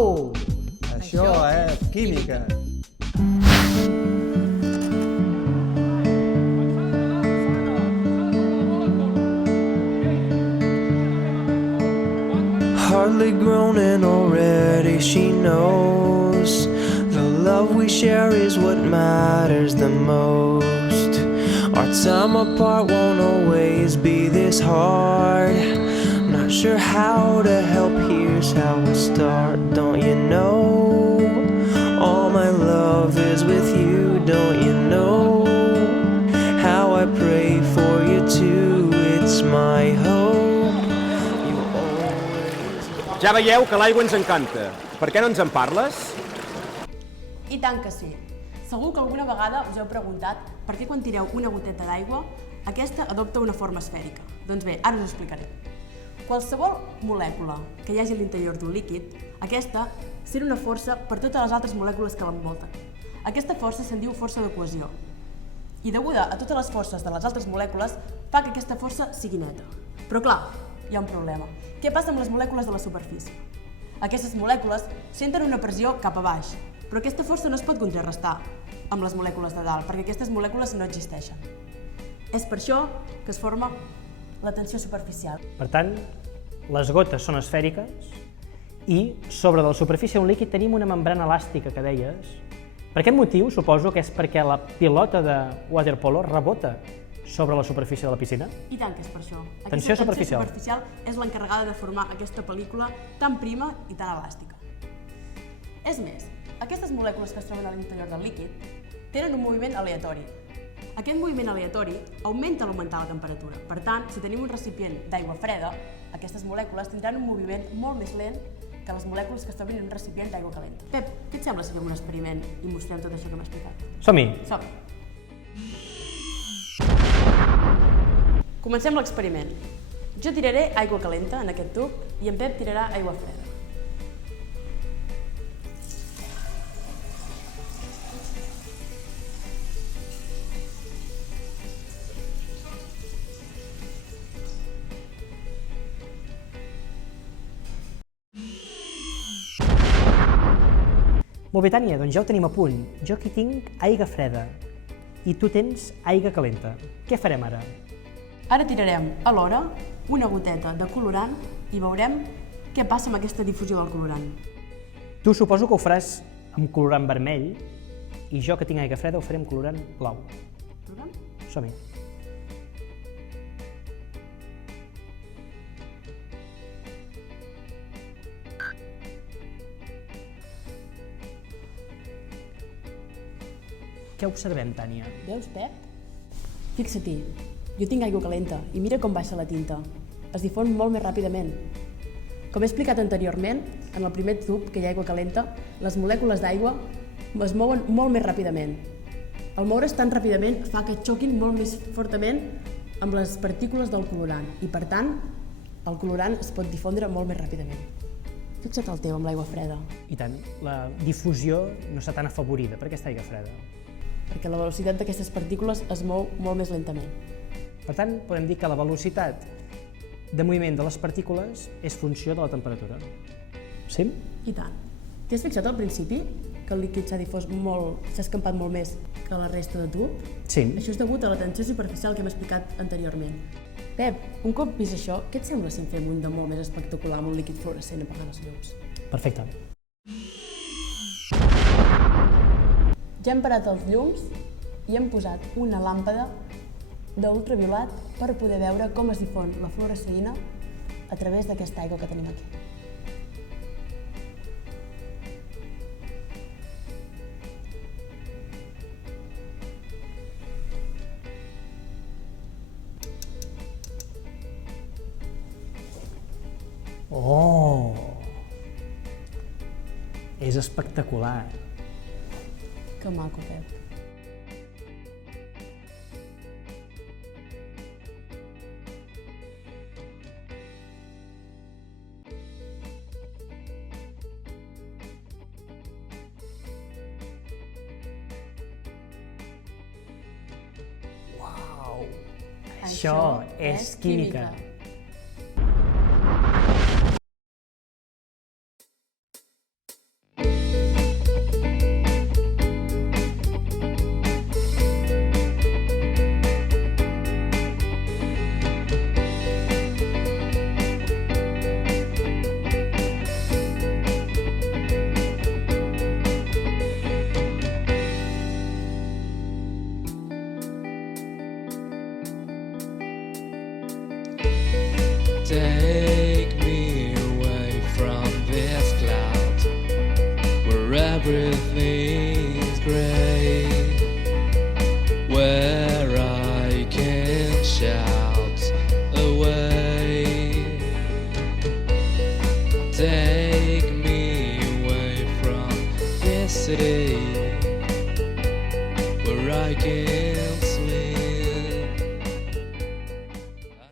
Au! Això és química. Hardly grown and already she knows the love we share is what matters the most. Our time apart won't always be this hard. Not sure how to help, here's how we start. Don't you know? All my love is with you, don't you know? How I pray for you too, it's my hope. Ja veieu que l'aigua ens encanta. Per què no ens en parles? I tant que sí. Segur que alguna vegada us heu preguntat per què quan tireu una goteta d'aigua aquesta adopta una forma esfèrica. Doncs bé, ara us ho explicaré. Qualsevol molècula que hi hagi a l'interior d'un líquid, aquesta sent una força per totes les altres molècules que l'envolten. Aquesta força se'n diu força de cohesió. I deguda a totes les forces de les altres molècules fa que aquesta força sigui neta. Però clar, hi ha un problema. Què passa amb les molècules de la superfície? Aquestes molècules senten una pressió cap a baix, però aquesta força no es pot contrarrestar amb les molècules de dalt, perquè aquestes molècules no existeixen. És per això que es forma la tensió superficial. Per tant, les gotes són esfèriques i sobre de la superfície d'un líquid tenim una membrana elàstica que deies. Per aquest motiu suposo que és perquè la pilota de waterpolo rebota sobre la superfície de la piscina? I tant que és per això. Tensió superficial. Aquesta tensió superficial és l'encarregada de formar aquesta pel·lícula tan prima i tan elàstica. És més, aquestes molècules que es troben a l'interior del líquid tenen un moviment aleatori. Aquest moviment aleatori augmenta a l'augmentar la temperatura. Per tant, si tenim un recipient d'aigua freda, aquestes molècules tindran un moviment molt més lent que les molècules que es troben en un recipient d'aigua calenta. Pep, què et sembla si fem un experiment i mostrem tot això que m'he explicat? Som-hi! Som-hi! Comencem l'experiment. Jo tiraré aigua calenta en aquest tub i en Pep tirarà aigua freda. Molt bé, Tània, doncs ja ho tenim a punt. Jo aquí tinc aigua freda i tu tens aigua calenta. Què farem ara? Ara tirarem alhora una goteta de colorant i veurem què passa amb aquesta difusió del colorant. Tu suposo que ho faràs amb colorant vermell i jo que tinc aigua freda ho faré amb colorant blau. Provem? Som-hi. Què observem, Tània? Veus, Pep? Fixa-t'hi, jo tinc aigua calenta i mira com baixa la tinta. Es difon molt més ràpidament. Com he explicat anteriorment, en el primer tub que hi ha aigua calenta, les molècules d'aigua es mouen molt més ràpidament. Al moure's tan ràpidament fa que xoquin molt més fortament amb les partícules del colorant i, per tant, el colorant es pot difondre molt més ràpidament. Fixa't el teu amb l'aigua freda. I tant, la difusió no està tan afavorida per aquesta aigua freda. Perquè la velocitat d'aquestes partícules es mou molt més lentament. Per tant, podem dir que la velocitat de moviment de les partícules és funció de la temperatura. Sí? I tant. T'has fixat al principi que el líquid s'ha difós molt, s'ha escampat molt més que la resta de tub? Sí. Això és degut a la tensió superficial que hem explicat anteriorment. Pep, un cop vist això, què et sembla si en fem un de molt més espectacular amb un líquid fluorescent apagant els llums? Perfecte. Ja hem parat els llums i hem posat una làmpada d'ultraviolat per poder veure com es difon la fluoresceïna a través d'aquesta aigua que tenim aquí. Oh! És espectacular. Que maco, Pep. Uau! Això és química. Take me away from this cloud where everything's great, where I can shout away. Take me away from this city where I can